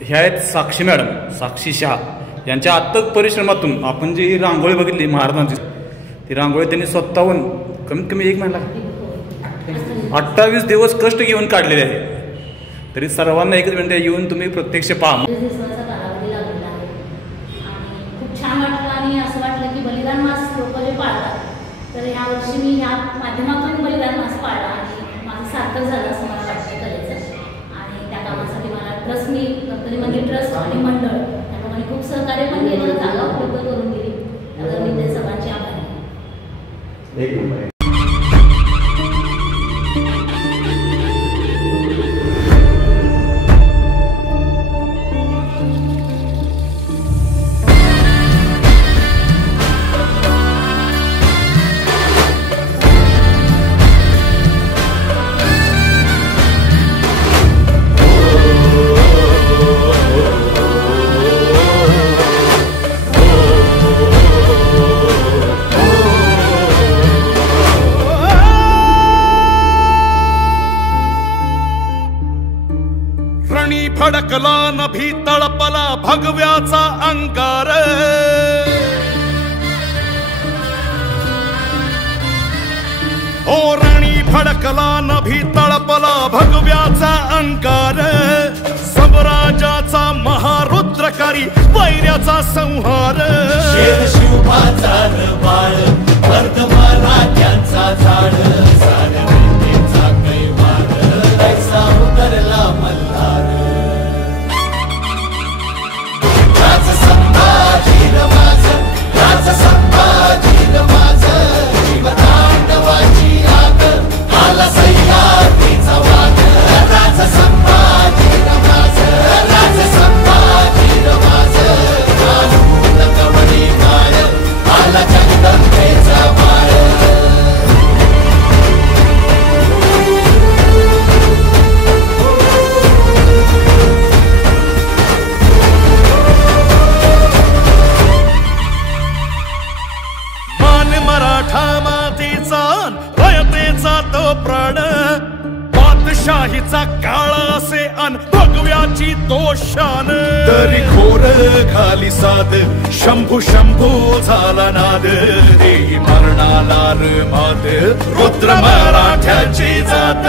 ह्या आहेत साक्षी मॅडम, साक्षी शहा यांच्या अथक परिश्रमातून आपण जी रांगोळी बघितली महाराजांची, ती रांगोळी त्यांनी स्वतःहून कमीत कमी 1 महिना 28 दिवस कष्ट घेऊन काढलेले आहे. तरी सर्वांना एकच विनंती आहे, येऊन तुम्ही प्रत्यक्ष पहा. खूप छान वाटलं आणि असं वाटलं की बलिदान मास लोक जे पाळतात, तर ह्या वर्षी मी या माध्यमातून बलिदान मास पाळला आणि माझं सार्थक झालं असं मला वाटतं कलेचं. आणि त्या कामासाठी मला ट्रस्ट, मी गणपती मंदिर ट्रस्ट आणि मंडळ त्याप्रमाणे खूप सहकार्य पण केलं, जागा उपलब्ध करून दिली. त्याबद्दल मी त्या सर्वांची आभारी आहे. फडकला नभी तळपला भगव्याचा अंगार, ओ रणी फडकला नभी तळपला भगव्याचा अंगार, सम्राजाचा महारुद्रकारी वैर्याचा संहार, शिवबाचा बाळ वर्धमानात्यांचा झाड, सारवेचा कैवार ऐसा उतरला मल्हार. शाहीचा काळ असे अन भगव्याची दोषान, तरी घोर खाली साध शंभू शंभू झाला नाद, देही मरणाला मात रुद्र मराठ्याची जात.